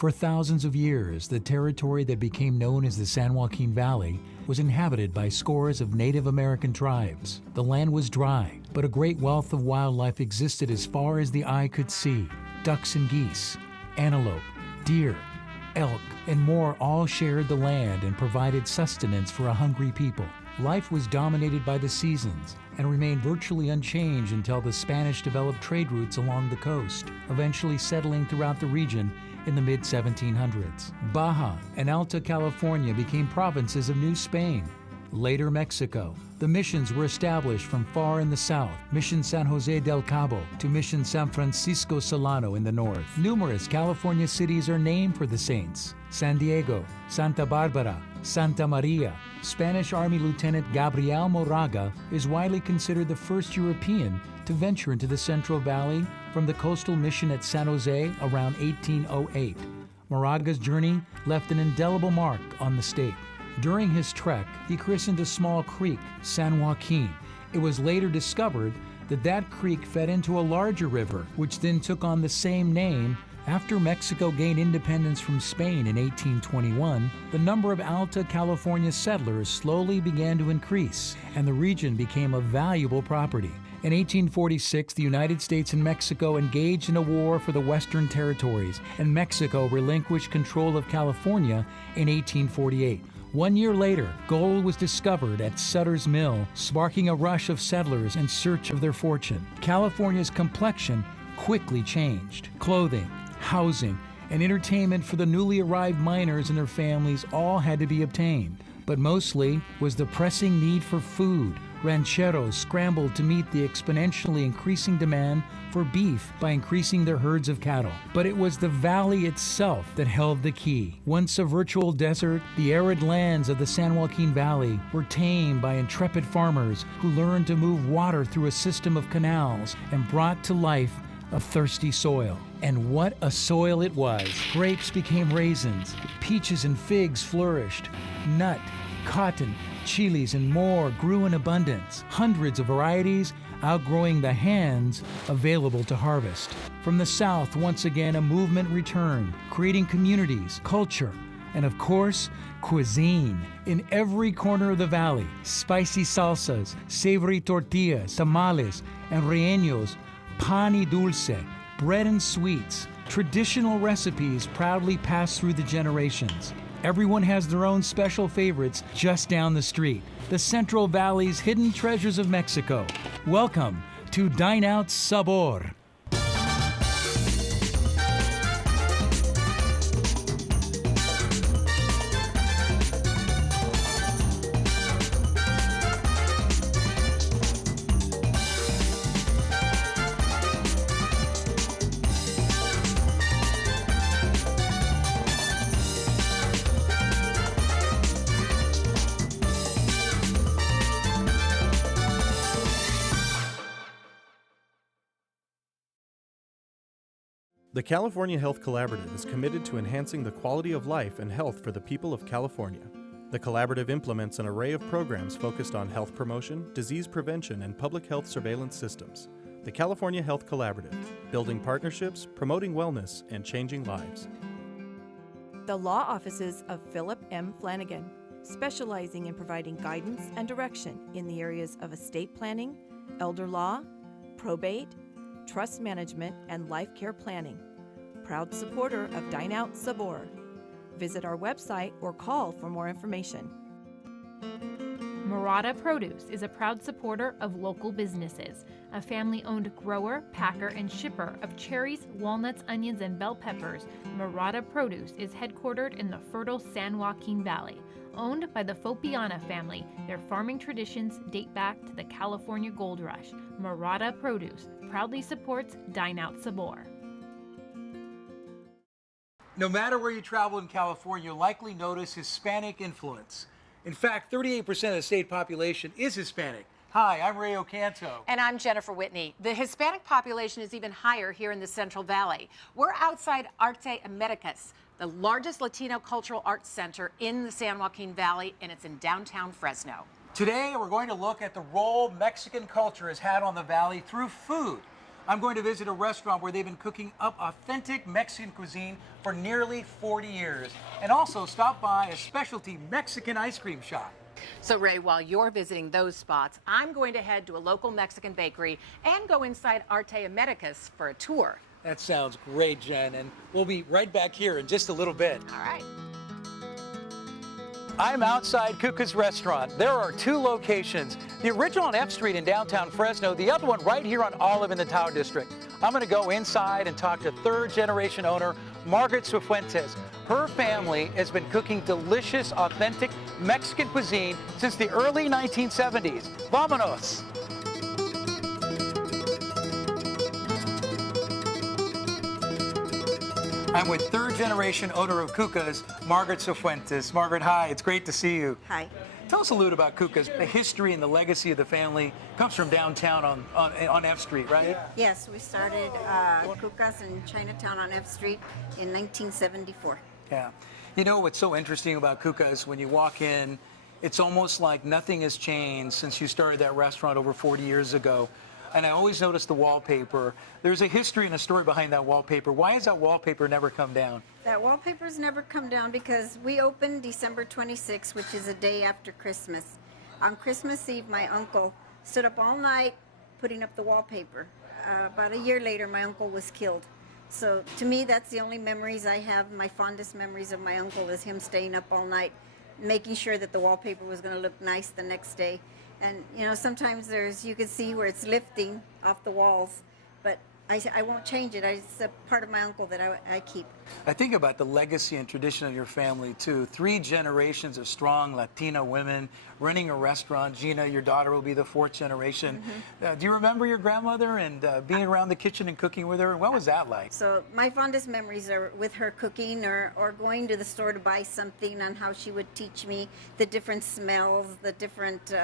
For thousands of years, the territory that became known as the San Joaquin Valley was inhabited by scores of Native American tribes. The land was dry, but a great wealth of wildlife existed as far as the eye could see. Ducks and geese, antelope, deer, elk, and more all shared the land and provided sustenance for a hungry people. Life was dominated by the seasons and remained virtually unchanged until the Spanish developed trade routes along the coast, eventually settling throughout the region in the mid-1700s. Baja and Alta California became provinces of New Spain. Later Mexico. The missions were established from far in the south, Mission San Jose del Cabo to Mission San Francisco Solano in the north. Numerous California cities are named for the saints: San Diego, Santa Barbara, Santa Maria. Spanish Army Lieutenant Gabriel Moraga is widely considered the first European to venture into the Central Valley from the coastal mission at San Jose around 1808. Moraga's journey left an indelible mark on the state. During his trek, he christened a small creek San Joaquin. It was later discovered that that creek fed into a larger river, which then took on the same name. After Mexico gained independence from Spain in 1821, the number of Alta California settlers slowly began to increase, and the region became a valuable property. In 1846, the United States and Mexico engaged in a war for the Western Territories, and Mexico relinquished control of California in 1848. 1 year later, gold was discovered at Sutter's Mill, sparking a rush of settlers in search of their fortune. California's complexion quickly changed. Clothing, housing, and entertainment for the newly arrived miners and their families all had to be obtained. But mostly was the pressing need for food. Rancheros scrambled to meet the exponentially increasing demand for beef by increasing their herds of cattle. But it was the valley itself that held the key. Once a virtual desert, the arid lands of the San Joaquin Valley were tamed by intrepid farmers who learned to move water through a system of canals and brought to life a thirsty soil. And what a soil it was! Grapes became raisins, peaches and figs flourished, nut, cotton, chilies, and more grew in abundance, hundreds of varieties outgrowing the hands available to harvest. From the south, once again, a movement returned, creating communities, culture, and of course, cuisine. In every corner of the valley, spicy salsas, savory tortillas, tamales, and rellenos, pan y dulce, bread and sweets, traditional recipes proudly passed through the generations. Everyone has their own special favorites just down the street. The Central Valley's hidden treasures of Mexico. Welcome to DineOut Sabor. The California Health Collaborative is committed to enhancing the quality of life and health for the people of California. The collaborative implements an array of programs focused on health promotion, disease prevention, and public health surveillance systems. The California Health Collaborative, building partnerships, promoting wellness, and changing lives. The law offices of Philip M. Flanagan, specializing in providing guidance and direction in the areas of estate planning, elder law, probate, trust management, and life care planning. Proud supporter of DineOut Sabor. Visit our website or call for more information. Murata Produce is a proud supporter of local businesses, a family-owned grower, packer, and shipper of cherries, walnuts, onions, and bell peppers. Murata Produce is headquartered in the fertile San Joaquin Valley. Owned by the Fopiana family, their farming traditions date back to the California Gold Rush. Murata Produce proudly supports DineOut Sabor. No matter where you travel in California, you'll likely notice Hispanic influence. In fact, 38% of the state population is Hispanic. Hi, I'm Ray Ocanto. And I'm Jennifer Whitney. The Hispanic population is even higher here in the Central Valley. We're outside Arte Americas, the largest Latino cultural arts center in the San Joaquin Valley, and it's in downtown Fresno. Today, we're going to look at the role Mexican culture has had on the valley through food. I'm going to visit a restaurant where they've been cooking up authentic Mexican cuisine for nearly 40 years, and also stop by a specialty Mexican ice cream shop. So, Ray, while you're visiting those spots, I'm going to head to a local Mexican bakery and go inside Arte Americas for a tour. That sounds great, Jen, and we'll be right back here in just a little bit. All right. I'm outside Cuca's restaurant. There are two locations, the original on F Street in downtown Fresno, the other one right here on Olive in the Tower District. I'm going to go inside and talk to third-generation owner Margaret Cifuentes. Her family has been cooking delicious, authentic Mexican cuisine since the early 1970s. Vámonos! I'm with third-generation owner of Cuca's, Margaret Cifuentes. Margaret, hi, it's great to see you. Hi. Tell us a little about Cuca's. The history and the legacy of the family comes from downtown on F Street, right? Yes, we started Cuca's in Chinatown on F Street in 1974. Yeah. You know what's so interesting about Cuca's, when you walk in, it's almost like nothing has changed since you started that restaurant over 40 years ago. And I always notice the wallpaper. There's a history and a story behind that wallpaper. Why has that wallpaper never come down? That wallpaper's never come down because we opened December 26th, which is a day after Christmas. On Christmas Eve, my uncle stood up all night putting up the wallpaper. About a year later, my uncle was killed. So to me, that's the only memories I have. My fondest memories of my uncle is him staying up all night, making sure that the wallpaper was going to look nice the next day. And, you know, sometimes you can see where it's lifting off the walls, but I won't change it. It's a part of my uncle that I keep. I think about the legacy and tradition of your family, too. 3 generations of strong Latina women running a restaurant. Gina, your daughter, will be the 4th generation. Mm-hmm. Do you remember your grandmother and being around the kitchen and cooking with her? What was that like? So my fondest memories are with her cooking or going to the store to buy something, on how she would teach me the different smells, the different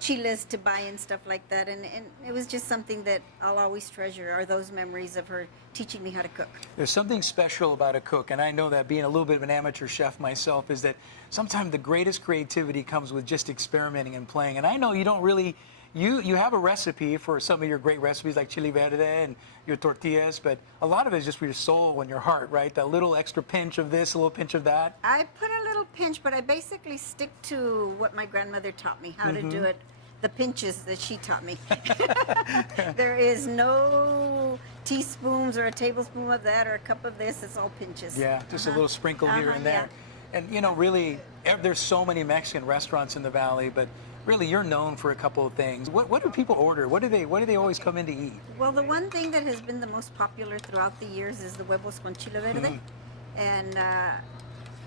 chiles to buy and stuff like that, and it was just something that I'll always treasure, are those memories of her teaching me how to cook. There's something special about a cook, and I know that being a little bit of an amateur chef myself, is that sometimes the greatest creativity comes with just experimenting and playing. And I know you don't really, you have a recipe for some of your great recipes like chili verde and your tortillas, but a lot of it is just for your soul and your heart, right? That little extra pinch of this, a little pinch of that. I put a little pinch, but I basically stick to what my grandmother taught me, how to do it, the pinches that she taught me. There is no teaspoons or a tablespoon of that or a cup of this, it's all pinches. Yeah, just a little sprinkle here and there. Yeah. And, you know, really, there's so many Mexican restaurants in the Valley, but really you're known for a couple of things. What do people order? What do they always come in to eat? Well, the one thing that has been the most popular throughout the years is the huevos con chile verde. And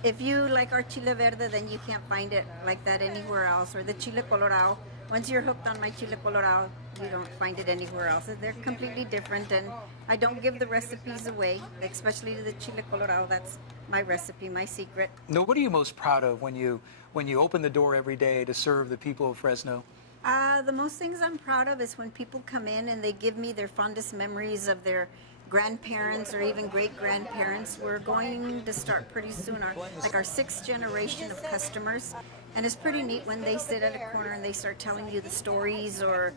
if you like our chile verde, then you can't find it like that anywhere else. Or the chile colorado. Once you're hooked on my chile colorado, you don't find it anywhere else. They're completely different, and I don't give the recipes away, especially the chile colorado. That's my recipe, my secret. Now, what are you most proud of when you open the door every day to serve the people of Fresno? The most things I'm proud of is when people come in and they give me their fondest memories of their grandparents or even great-grandparents. We're going to start pretty soon, our 6th generation of customers. And it's pretty neat when they sit at a corner and they start telling you the stories, or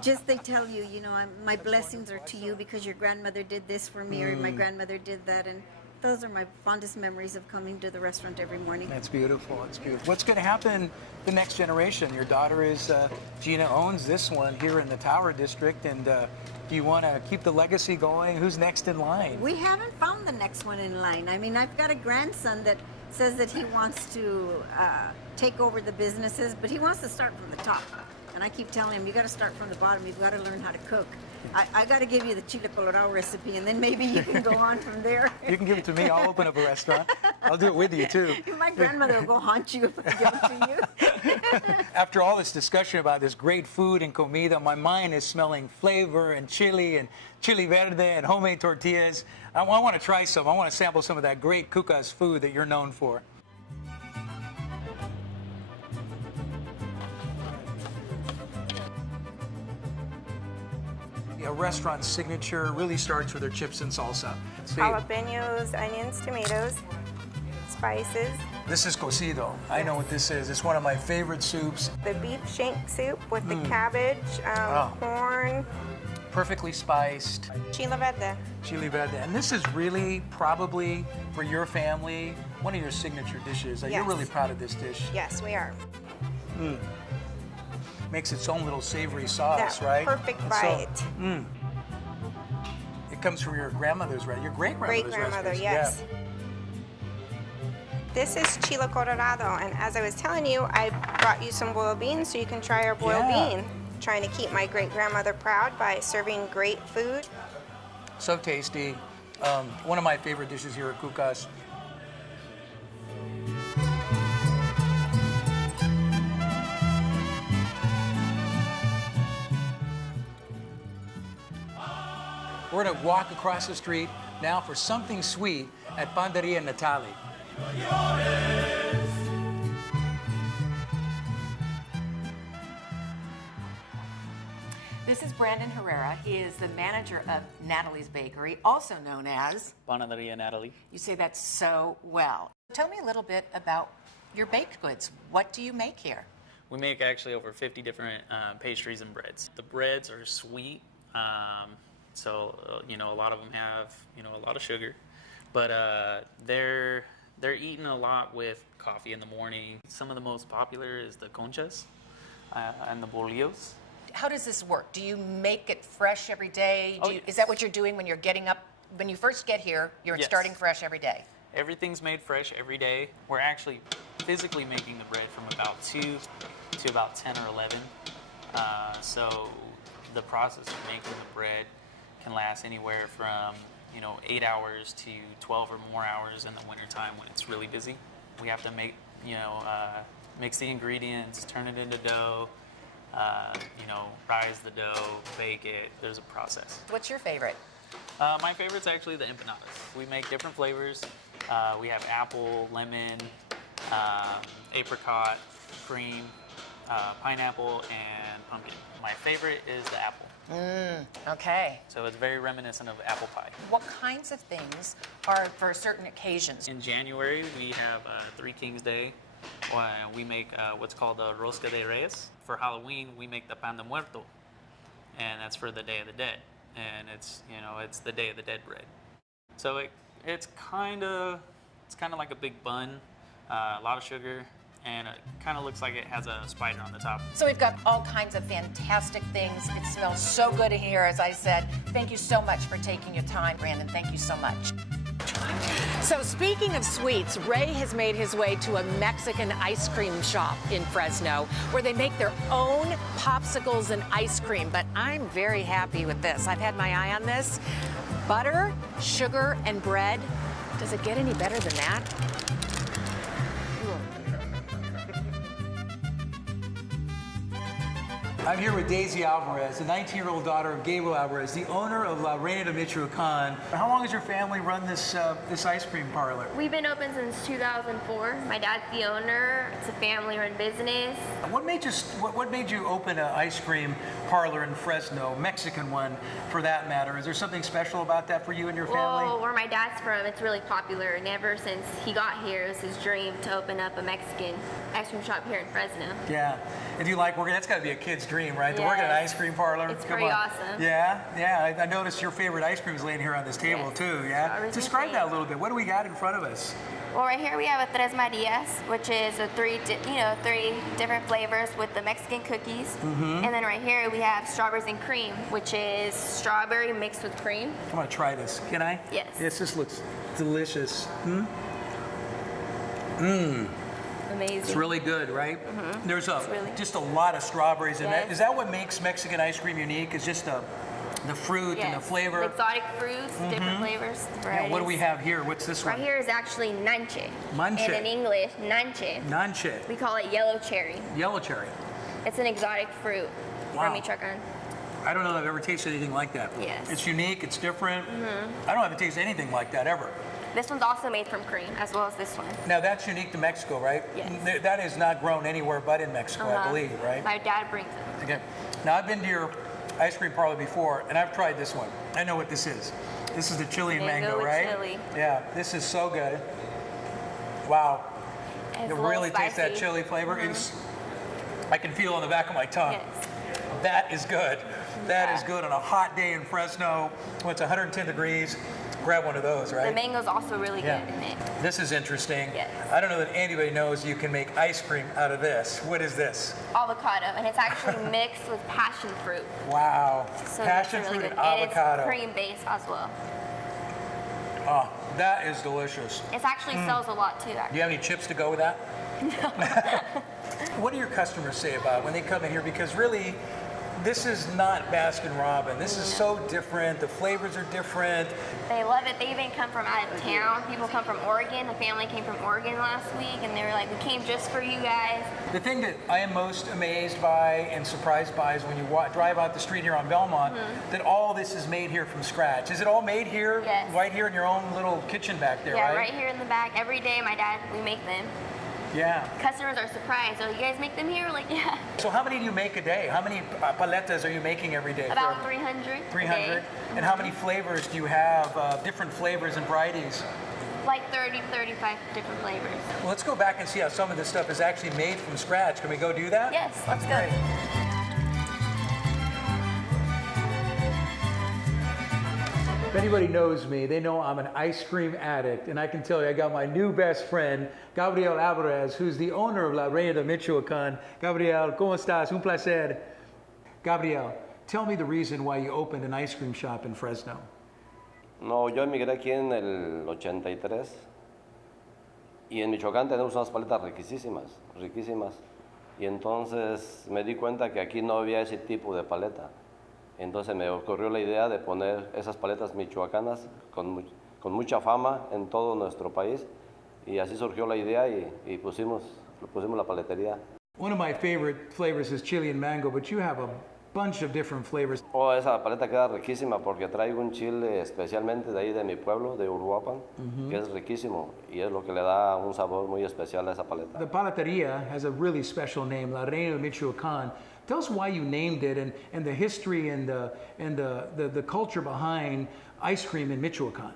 just they tell you, you know, my blessings are to you because your grandmother did this for me, or my grandmother did that. And those are my fondest memories of coming to the restaurant every morning. That's beautiful. That's beautiful. What's going to happen the next generation? Your daughter is, Gina owns this one here in the Tower District, and do you want to keep the legacy going? Who's next in line? We haven't found the next one in line. I mean, I've got a grandson that says that he wants to take over the businesses, but he wants to start from the top. And I keep telling him, you got to start from the bottom. You've got to learn how to cook. I got to give you the chile colorado recipe, and then maybe you can go on from there. You can give it to me. I'll open up a restaurant. I'll do it with you, too. My grandmother will go haunt you if I give it to you. After all this discussion about this great food and comida, my mind is smelling flavor and chili verde and homemade tortillas. I want to try some. I want to sample some of that great Cuca's food that you're known for. A restaurant's signature really starts with their chips and salsa. Jalapenos, onions, tomatoes, spices. This is cocido. I know what this is. It's one of my favorite soups. The beef shank soup with the cabbage, corn, perfectly spiced Chile verde. chili verde. And this is really probably for your family one of your signature dishes. You're Yes. really proud of this dish. Yes, we are. Makes its own little savory sauce, That right? perfect And bite. It comes from your grandmother's, right? Your great-grandmother's Great-grandmother, recipes. yes. Yeah. This is Chile Colorado, and as I was telling you, I brought you some boiled beans so you can try our boiled Yeah. bean. Trying to keep my great-grandmother proud by serving great food. So tasty. One of my favorite dishes here at Kukas. We're gonna walk across the street now for something sweet at Panderia Natali. This is Brandon Herrera. He is the manager of Natalie's Bakery, also known as... Panaderia Natalie. You say that so well. Tell me a little bit about your baked goods. What do you make here? We make actually over 50 different pastries and breads. The breads are sweet, so a lot of them have a lot of sugar, but they're eaten a lot with coffee in the morning. Some of the most popular is the conchas and the bolillos. How does this work? Do you make it fresh every day? Oh, yes. Is that what you're doing when you're getting up? When you first get here, you're Yes. starting fresh every day? Everything's made fresh every day. We're actually physically making the bread from about 2 to about 10 or 11. So the process of making the bread can last anywhere from 8 hours to 12 or more hours in the wintertime when it's really busy. We have to make mix the ingredients, turn it into dough, rise the dough, bake it. There's a process. What's your favorite? My favorite's actually the empanadas. We make different flavors. We have apple, lemon, apricot, cream, pineapple, and pumpkin. My favorite is the apple. Okay. So it's very reminiscent of apple pie. What kinds of things are for certain occasions? In January, we have Three Kings Day. We make what's called the Rosca de Reyes. For Halloween, we make the Pan de Muerto, and that's for the Day of the Dead. And it's the Day of the Dead bread. So it's kind of like a big bun, a lot of sugar, and it kind of looks like it has a spider on the top. So we've got all kinds of fantastic things. It smells so good in here, as I said. Thank you so much for taking your time, Brandon. Thank you so much. So speaking of sweets, Ray has made his way to a Mexican ice cream shop in Fresno where they make their own popsicles and ice cream. But I'm very happy with this. I've had my eye on this. Butter, sugar, and bread. Does it get any better than that? I'm here with Daisy Alvarez, the 19-year-old daughter of Gabriel Alvarez, the owner of La Reina de Michoacan. How long has your family run this ice cream parlor? We've been open since 2004. My dad's the owner. It's a family-run business. What made you open an ice cream parlor in Fresno, Mexican one, for that matter? Is there something special about that for you and your family? Well, where my dad's from, it's really popular, and ever since he got here, it was his dream to open up a Mexican ice cream shop here in Fresno. Yeah. And do you like working? That's got to be a kid's dream, right? To work at an ice cream parlor. It's Come pretty on. awesome. Yeah. I noticed your favorite ice cream is laying here on this table too. Yeah. Strawberries and Describe that a cream. little bit. What do we got in front of us? Well, right here we have a Tres Marias, which is three different flavors with the Mexican cookies. And then right here we have strawberries and cream, which is strawberry mixed with cream. I'm gonna try this. Can I? Yes. Yes, this looks delicious. Amazing. It's really good, right? There's just a lot of strawberries in Yes. that. Is that what makes Mexican ice cream unique? Is just the fruit and the flavor? Exotic fruits, different flavors, Yeah, varieties. what do we have here? What's this Right one? here is actually nanche. Manche. And in English, nanche. Nanche. We call it yellow cherry. Yellow cherry. It's an exotic fruit Wow. from Michoacan. I don't know that I've ever tasted anything like that. Yes. It's unique, it's different. I don't have tasted anything like that ever. This one's also made from cream, as well as this one. Now that's unique to Mexico, right? Yes. That is not grown anywhere but in Mexico, I believe, right? My dad brings it. Okay. Now I've been to your ice cream parlor before, and I've tried this one. I know what this is. This is the chili and Mango mango, with right? chili. Yeah, this is so good. Wow. It's You a little really taste that spicy. chili flavor. I can feel it on the back of my tongue. Yes. that is good. That is good on a hot day in Fresno when it's 110 degrees. Grab one of those, right? The mango's also really good in it. This is interesting. Yes. I don't know that anybody knows you can make ice cream out of this. What is this? Avocado, and it's actually mixed with passion fruit. Wow. So Passion it's really fruit good. and avocado. And it's cream based as well. Oh, that is delicious. It actually sells a lot too, Do actually. you have any chips to go with that? What do your customers say about it when they come in here? Because really, this is not Baskin Robbins. This is so different. The flavors are different. They love it. They even come from out of town. People come from Oregon. The family came from Oregon last week, and they were like, we came just for you guys. The thing that I am most amazed by and surprised by is when you drive out the street here on Belmont, that all this is made here from scratch. Is it all made here, Yes. right here in your own little kitchen back there, Yeah, right here in the back. Every day, my dad, we make them. Yeah. Customers are surprised. Oh, you guys make them here? We're like, yeah. So how many do you make a day? How many paletas are you making every day? About 300. 300? And how many flavors do you have, different flavors and varieties? Like 30, 35 different flavors. Well, let's go back and see how some of this stuff is actually made from scratch. Can we go do that? Yes, let's go. Great. If anybody knows me, they know I'm an ice cream addict, and I can tell you I got my new best friend, Gabriel Alvarez, who's the owner of La Reina de Michoacán. Gabriel, ¿cómo estás? Un placer. Gabriel, tell me the reason why you opened an ice cream shop in Fresno. No, yo emigré aquí en el 83 y en Michoacán tenemos unas paletas riquísimas, riquísimas. Y entonces me di cuenta que aquí no había ese tipo de paleta. Entonces me ocurrió la idea de poner esas paletas michoacanas con mucha fama en todo nuestro país y así surgió la idea y pusimos la paletería. One of my favorite flavors is chili and mango, but you have a bunch of different flavors. Oh, esa paleta queda riquísima porque traigo un chile especialmente de ahí de mi pueblo, de Uruapan, que es riquísimo y es lo que le da un sabor muy especial a esa paleta. The paleteria has a really special name, La Reina de Michoacán. Tell us why you named it and the history and the culture behind ice cream in Michoacán.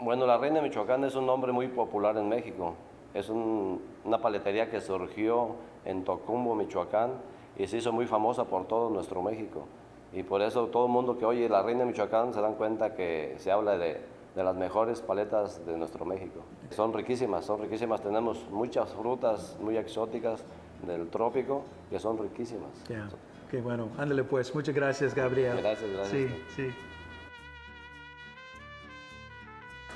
Bueno, La Reina de Michoacán es un nombre muy popular en México. Es una paletería que surgió en Tocumbo, Michoacán, y se hizo muy famosa por todo nuestro México. Y por eso todo el mundo que oye La Reina de Michoacán se dan cuenta que se habla de las mejores paletas de nuestro México. Son riquísimas, son riquísimas. Tenemos muchas frutas muy exóticas del trópico que son riquísimas. Yeah. Okay, bueno, ándale pues. Muchas gracias, Gabriel. Gracias, gracias. Sí, sí.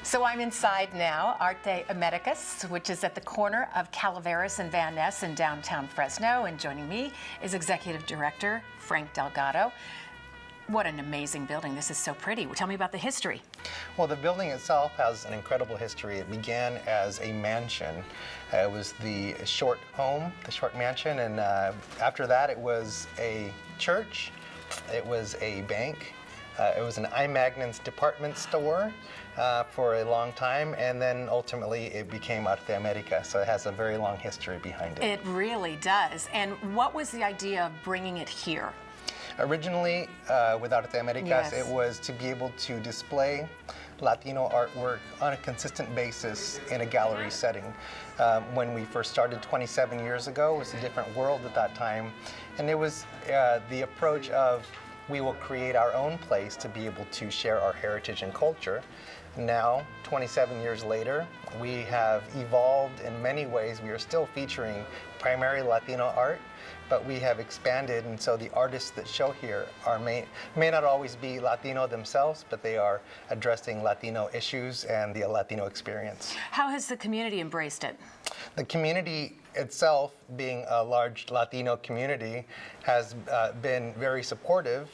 So I'm inside now, Arte Americas, which is at the corner of Calaveras and Van Ness in downtown Fresno. And joining me is Executive Director Frank Delgado. What an amazing building. This is so pretty. Tell me about the history. Well, the building itself has an incredible history. It began as a mansion. It was the short home, the short mansion, and after that it was a church, it was a bank, it was an iMagnon's department store for a long time, and then ultimately it became Arte America, so it has a very long history behind it. It really does. And what was the idea of bringing it here? Originally, with Arte Americas, it was to be able to display Latino artwork on a consistent basis in a gallery setting. When we first started 27 years ago, it was a different world at that time, and it was the approach of we will create our own place to be able to share our heritage and culture. Now, 27 years later, we have evolved in many ways. We are still featuring primarily Latino art, but we have expanded, and so the artists that show here may not always be Latino themselves, but they are addressing Latino issues and the Latino experience. How has the community embraced it? The community itself, being a large Latino community, has been very supportive,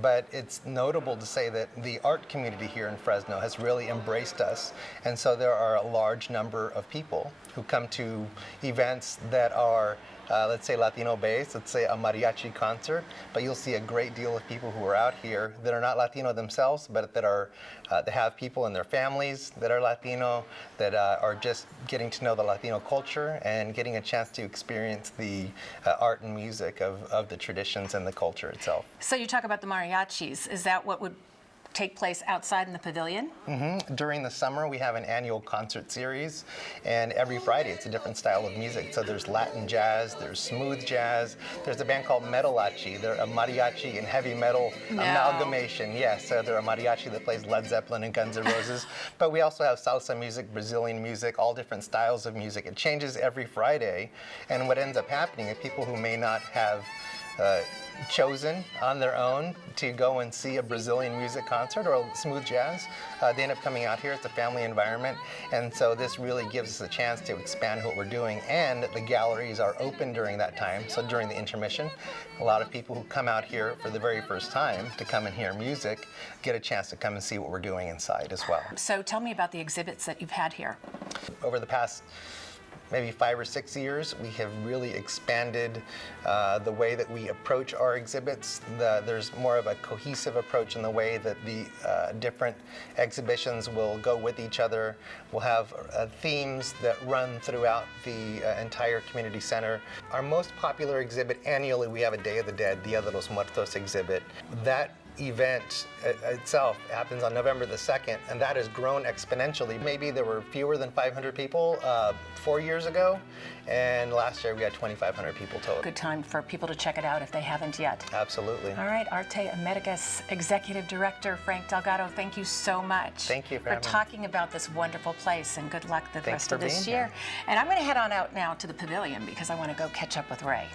but it's notable to say that the art community here in Fresno has really embraced us, and so there are a large number of people who come to events that are let's say Latino-based, let's say a mariachi concert, but you'll see a great deal of people who are out here that are not Latino themselves, but that are that have people in their families that are Latino, that are just getting to know the Latino culture and getting a chance to experience the art and music of the traditions and the culture itself. So you talk about the mariachis. Is that what would take place outside in the pavilion. During the summer, we have an annual concert series, and every Friday it's a different style of music. So there's Latin jazz, there's smooth jazz, there's a band called Metalachi. They're a mariachi and heavy metal amalgamation. Yes, they're a mariachi that plays Led Zeppelin and Guns N' Roses. But we also have salsa music, Brazilian music, all different styles of music. It changes every Friday, and what ends up happening is people who may not have chosen on their own to go and see a Brazilian music concert or smooth jazz, they end up coming out here. It's a family environment, and so this really gives us a chance to expand what we're doing, and the galleries are open during that time. So during the intermission, a lot of people who come out here for the very first time to come and hear music get a chance to come and see what we're doing inside as well. So tell me about the exhibits that you've had here. Over the past maybe 5 or 6 years, we have really expanded the way that we approach our exhibits. There's more of a cohesive approach in the way that the different exhibitions will go with each other. We'll have themes that run throughout the entire community center. Our most popular exhibit annually, we have a Day of the Dead, Dia de los Muertos exhibit. That event itself happens on November the 2nd, and that has grown exponentially. Maybe there were fewer than 500 people 4 years ago, and last year we had 2,500 people total. Good time for people to check it out if they haven't yet. Absolutely. All right, Arte Americas Executive Director Frank Delgado, thank you so much. Thank you for talking about this wonderful place, and good luck the Thanks rest for of this being year. here. And I'm going to head on out now to the pavilion because I want to go catch up with Ray.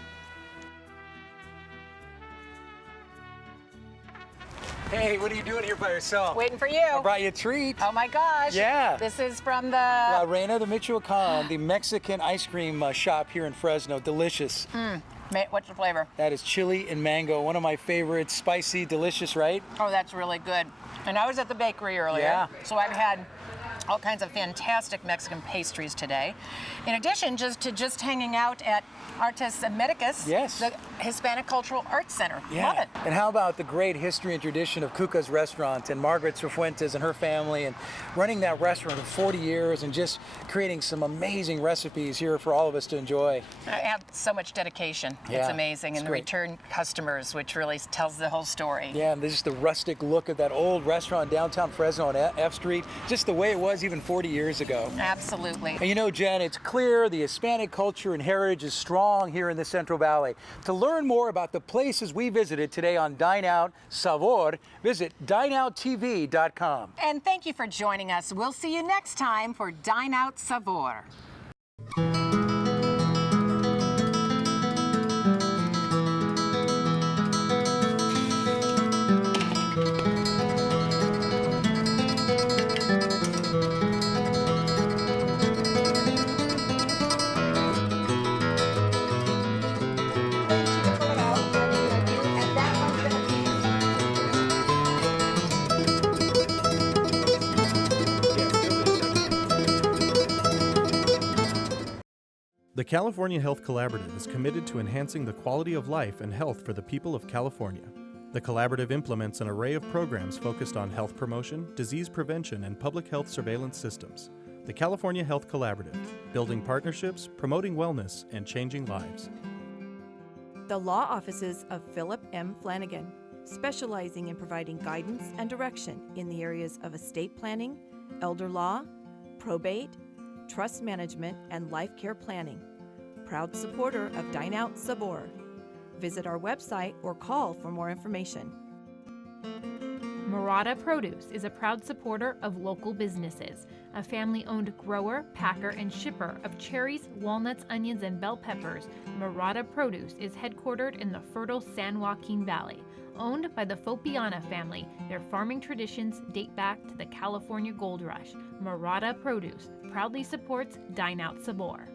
Hey, what are you doing here by yourself? Waiting for you. I brought you a treat. Oh my gosh. Yeah. This is from the La Reina de Michoacan, the Mexican ice cream shop here in Fresno. Delicious. What's the flavor? That is chili and mango, one of my favorites. Spicy, delicious, right? Oh, that's really good. And I was at the bakery earlier, Yeah. so I've had all kinds of fantastic Mexican pastries today. In addition, just hanging out at Artes Americas, Yes. the Hispanic Cultural Arts Center. Yeah. Love it. And how about the great history and tradition of Cuca's Restaurant and Margaret Cifuentes and her family, and running that restaurant for 40 years and just creating some amazing recipes here for all of us to enjoy. I have so much dedication. Yeah, It's amazing. it's And the great. return customers, which really tells the whole story. Yeah, and just the rustic look of that old restaurant downtown Fresno on F Street, just the way it was even 40 years ago. Absolutely. And you know, Jen, it's clear the Hispanic culture and heritage is strong here in the Central Valley. To learn more about the places we visited today on DineOut Sabor, visit DineOutTV.com. And thank you for joining us. We'll see you next time for Dine Out Sabor. The California Health Collaborative is committed to enhancing the quality of life and health for the people of California. The collaborative implements an array of programs focused on health promotion, disease prevention, and public health surveillance systems. The California Health Collaborative, building partnerships, promoting wellness, and changing lives. The law offices of Philip M. Flanagan, specializing in providing guidance and direction in the areas of estate planning, elder law, probate, trust management, and life care planning. Proud supporter of DineOut Sabor. Visit our website or call for more information. Murata Produce is a proud supporter of local businesses, a family-owned grower, packer, and shipper of cherries, walnuts, onions, and bell peppers. Murata Produce is headquartered in the fertile San Joaquin Valley. Owned by the Fopiana family, their farming traditions date back to the California Gold Rush. Murata Produce proudly supports DineOut Sabor.